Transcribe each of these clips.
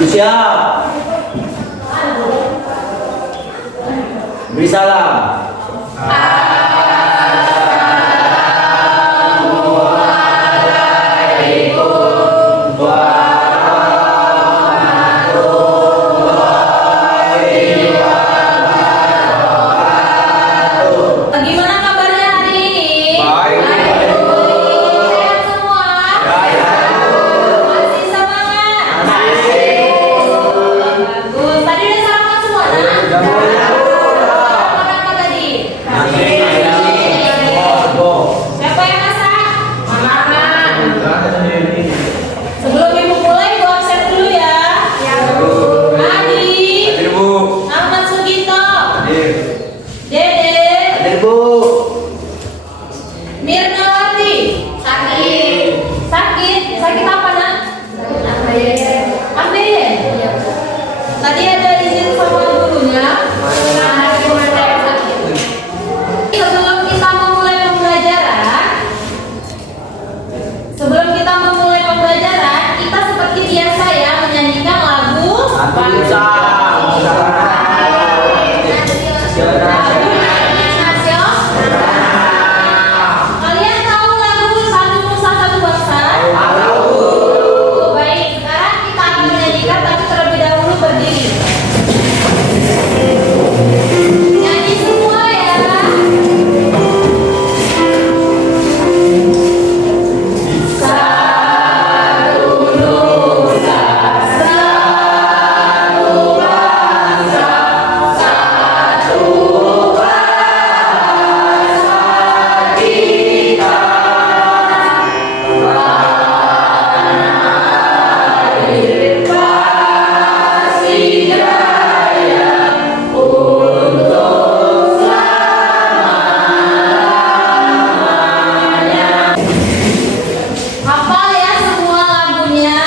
Siap. Beri salam. Bagaimana kabarnya hari ini? Baik. Sehat semua? Masih semangat? Bagus. Tadi udah sarapan semua, nah? Makan apa tadi? Siapa yang masak? Mama. Sebelum ibu mulai, ibu absen dulu ya. Adi, Ahmad Sugito, Dede, Mirnawati. Sakit apa nak? Ambil. Tadi ada izin sama gurunya. Sebelum kita memulai pembelajaran, kita seperti biasa ya menyanyikan lagu bangsa. Kalian tahu lagu Satu Nusa Satu Bangsa? Baik, sekarang kita akan menyanyikan tapi terlebih dahulu berdiri. Nyanyi semua ya. Hafal ya semua lagunya.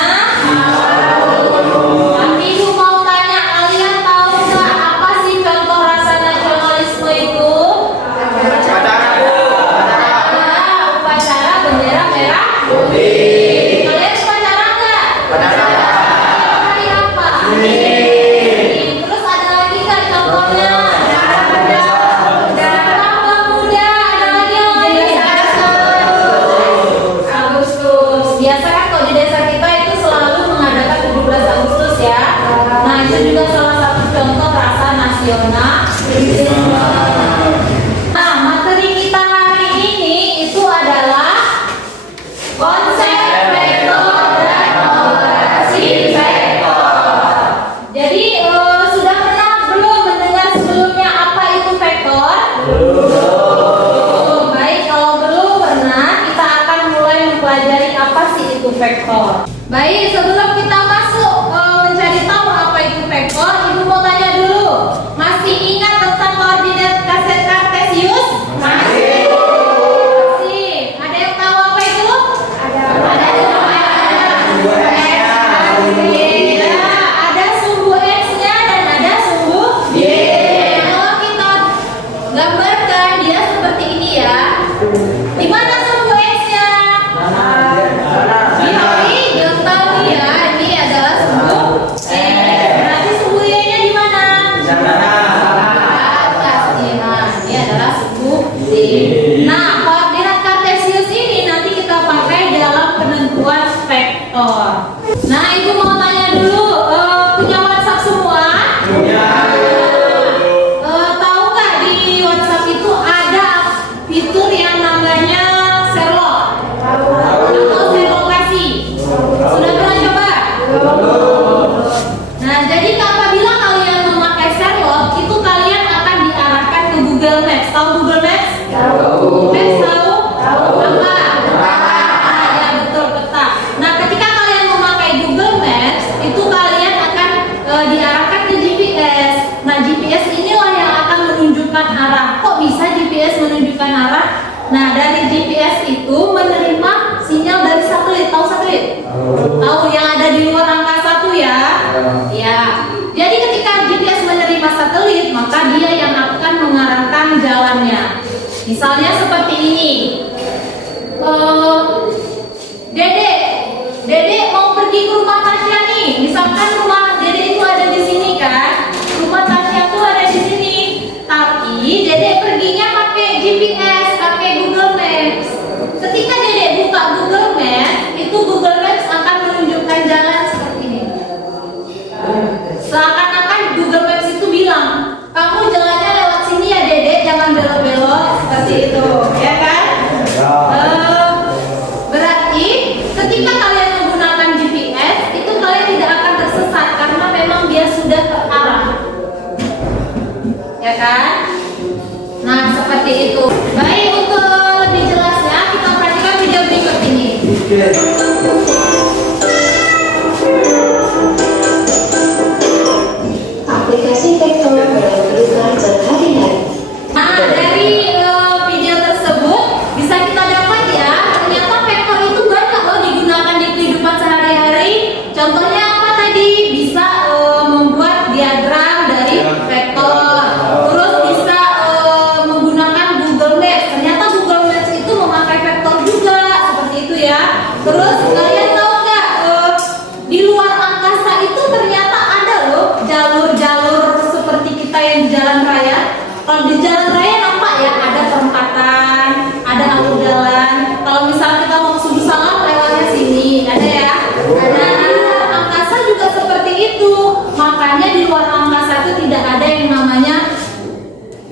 Tapi ibu mau tanya, kalian tahu nggak apa sih contoh rasa nasionalisme itu? Upacara bendera merah putih. Kalian upacara nggak? Hari apa? Terus ada lagi nggak contohnya? Sumpah Pemuda. Ada lagi yang lain? Agustus. Biasa kan kalau di desa kita itu selalu mengadakan 17 Agustus ya. Nah, itu juga salah satu contoh rasa nasionalisme. Nah, materi kita hari ini itu adalah konsep vektor dan operasi vektor. Jadi sudah pernah belum mendengar sebelumnya apa itu vektor? Baik, kalau belum pernah, kita akan mulai mempelajari apa sih itu vektor. Baik, sebelum kita masuk mencari tahu apa itu vektor, ibu mau tanya dulu, masih ingat tentang koordinat Kartesius? Masih. Ada yang tahu apa itu? Ada sumbu X-nya dan ada sumbu Y. Kalau kita gambarkan dia seperti ini ya. Di mana sumbu X-nya? Ini tahu ya, ini adalah sumbu X. Berarti sumbu Y-nya di mana? Atas. Ini adalah sumbu Y. Nah, koordinat Kartesius ini nanti kita pakai dalam penentuan vektor. Nah, ibu mau tanya dulu, punya WhatsApp semua? Tahu nggak di WhatsApp itu ada fitur yang namanya Sherlock atau share lokasi? Sudah pernah coba? Nah, jadi apabila kalian memakai Sherlock, itu kalian akan diarahkan ke Google Maps. Tahu Google Maps? Maps tahu? Apa? Ya betul, peta. Nah, ketika kalian memakai Google Maps, itu kalian akan diarahkan ke GPS. Nah, GPS inilah yang akan menunjukkan arah. Kok bisa GPS menunjukkan arah? Nah, dari GPS itu menerima sinyal dari satelit. Tahu satelit? Tahu yang ada di luar angkasa tuh ya? Ya. Jadi ketika GPS menerima satelit, maka dia yang akan mengarahkan jalannya. Misalnya seperti ini. Dede mau pergi ke rumah Tasya nih. Misalkan rumah Aplikasi vektor dalam kehidupan sehari-hari. Nah, dari video tersebut bisa kita dapat ya, ternyata vektor itu banyak loh digunakan di kehidupan sehari-hari. Contohnya apa tadi? Bisa membuat diagram dari vektor. Terus bisa menggunakan Google Maps. Ternyata Google Maps itu memakai vektor juga, seperti itu ya. Terus kalian tahu nggak di luar angkasa itu ternyata ada loh jalur-jalur seperti kita yang di jalan raya. Kalau di jalan raya nampak ya ada perempatan, ada lampu jalan. Kalau misalnya kita mau ke Sudusangan lewatnya sini, ada ya. Nah, di luar angkasa juga seperti itu. Makanya di luar angkasa itu tidak ada yang namanya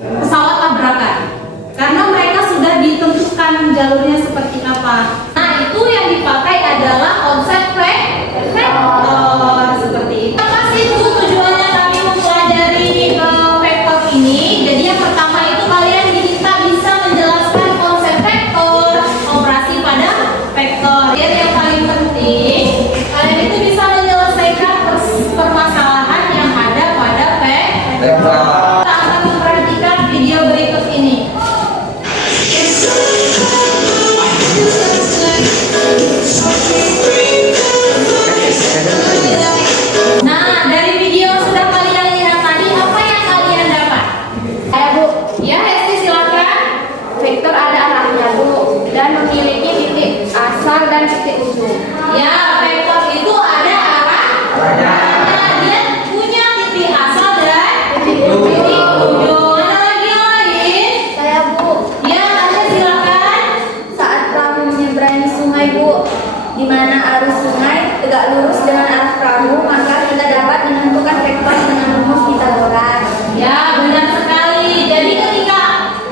pesawat tabrakan. Karena mereka sudah ditentukan jalurnya seperti apa. Nah, itu yang dipakai adalah konsep vektor seperti itu. Apa sih itu tujuannya kami mempelajari vektor ini? Jadi yang pertama itu kalian diminta bisa menjelaskan konsep vektor, operasi pada vektor. Dan yang paling penting, kalian itu bisa menyelesaikan permasalahan yang ada pada vektor. Kita akan memperhatikan video berikut ini. Nah, dari video yang sudah kalian lihat tadi, apa yang kalian dapat? Bu, Ya, Hesti silakan. vektor ada arahnya Bu dan memiliki titik asal dan titik ujung. Ya, vektor itu ada arahnya. Dia punya titik asal dan titik ujung. Ada lagi yang lain? Saya Bu, Ya, ada silakan. saat perahu menyeberangi sungai Bu, di mana arus sungai tegak lurus dengan arah perahu, maka kita dapat menentukan vektor dengan rumus Pythagoras. Ya, benar sekali. Jadi ketika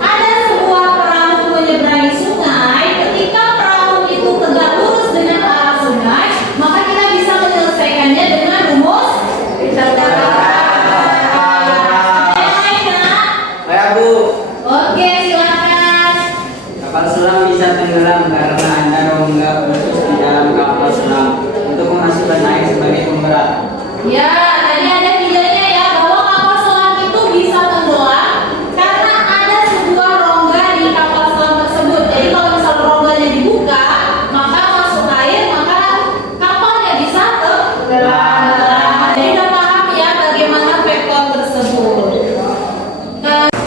ada sebuah perahu menyeberangi sungai, ketika perahu itu tegak lurus dengan arah sungai, maka kita bisa menyelesaikannya dengan rumus Pythagoras. Ada yang lain, Nak? Kayak Bu, Oke, silakan. Kapal selam bisa tenggelam karena ada rongga khusus di dalam kapal selam untuk memasukkan air sebagai pemberat. Ya, tadi ada videonya ya bahwa kapal selam itu bisa tenggelam karena ada sebuah rongga di kapal selam tersebut. Jadi kalau misal rongganya dibuka, maka masuk air, maka kapalnya bisa tenggelam. Jadi udah paham ya bagaimana vektor tersebut.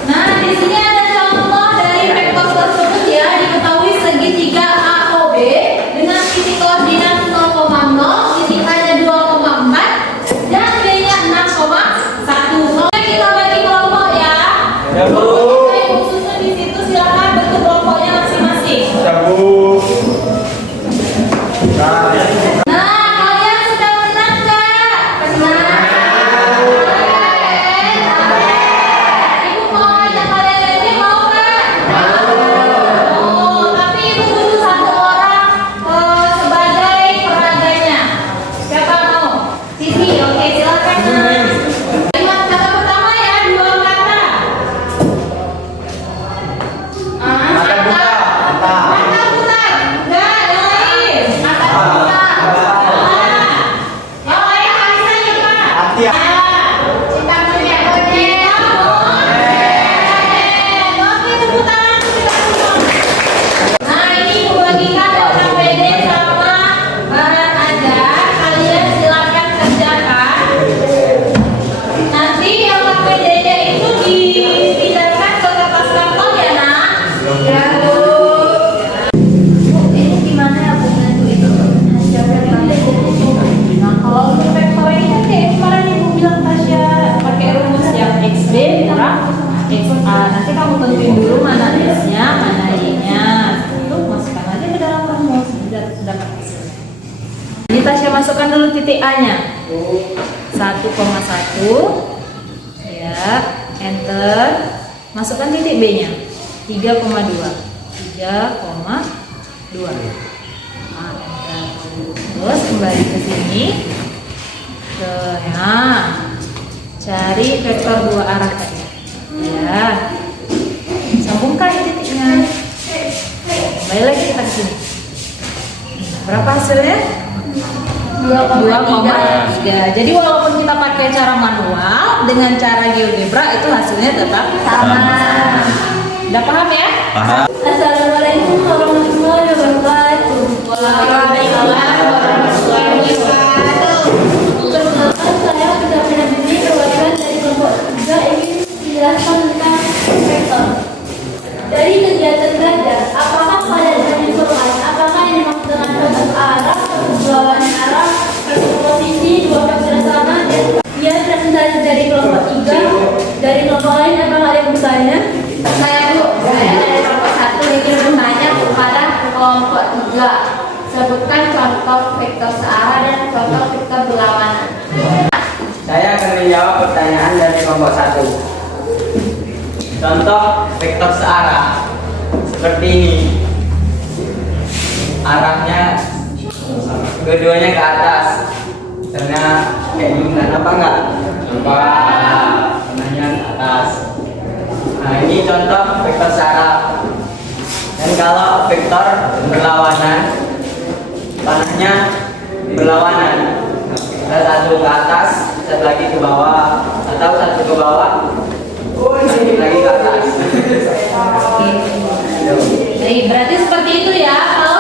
Nah, di sini ada contoh dari vektor tersebut ya. Diketahui segitiga AOB dengan titik koordinat 0,0, titik A-nya 2,4 dan B-nya 6,1. Oke, kita bagi kelompok ya. Ya, Bu. Oke, khususnya di situ silakan bentuk kelompoknya masing-masing. ya Bu. Nah, kalian sudah menang nggak? Ibu mau ajak kalian lagi, mau nggak? Oh, tapi ibu butuh satu orang sebagai peraganya. Siapa mau? Sini, oke silakan. Kalimat kata pertama ya, dua kata. Mata buta. Mata. Mata buta. Enggak, yang lain. Mata buta. Yang lain Aisyah nih, Pak. Hati ya. Cinta monyet. Cinta monyet. Oke, tepuk tangan untuk kita semua. Nah, ini ibu bagikan data PD sama bahan ajar. Kalian silakan kerjakan. Nanti yang PD-nya itu dipindahkan ke kertas karton ya, Nak? Ya, Bu. Bu, ini gimana ya Bu menentu itu hasil dari Nah, kalau untuk vektor ini kan kayak kemarin ibu bilang Tasya pakai rumus yang XB kurang XA. Nanti kamu tentuin dulu mana S-nya, mana Y-nya. Itu masukkan aja ke dalam rumus. Sudah dapat hasilnya. Jadi Tasya masukkan dulu titik A-nya. 1,1. Ya, enter. Masukkan titik B-nya. 3,2. 3,2. Nah, enter. Terus kembali ke sini. Nah, cari vektor dua arah tadi. Ya, sambungkan titiknya. Kembali lagi kita ke sini. Berapa hasilnya? 2,3. Jadi walaupun kita pakai cara manual dengan cara GeoGebra itu hasilnya tetap Sama. Udah paham ya? Paham. Assalamualaikum warahmatullahi wabarakatuh. Waalaikumsalam warahmatullahi wabarakatuh. Perkenalkan, saya sudah pernah beli perwakilan dari kelompok 3 ingin menjelaskan tentang vektor. Dari kegiatan belajar, apakah kalian dapat informasi apakah yang dimaksud dengan vektor arah, berlawanan arah, vektor posisi, dua vektor sama, dan dia presentasi dari kelompok 3. Dari kelompok lain apakah ada yang bertanya? Saya dari kelompok 1 ingin bertanya kepada kelompok 3. Sebutkan contoh vektor searah dan contoh vektor berlawanan. Saya akan menjawab pertanyaan dari kelompok 1. Contoh vektor searah seperti ini. Arahnya keduanya ke atas. Misalnya kayak gini, apa enggak? Nampak tanahnya ke atas. Nah, ini contoh vektor searah. Dan kalau vektor berlawanan, panahnya berlawanan. Kita satu ke atas, satu lagi ke bawah, atau satu ke bawah, lagi ke atas. Jadi berarti seperti itu ya. Kalau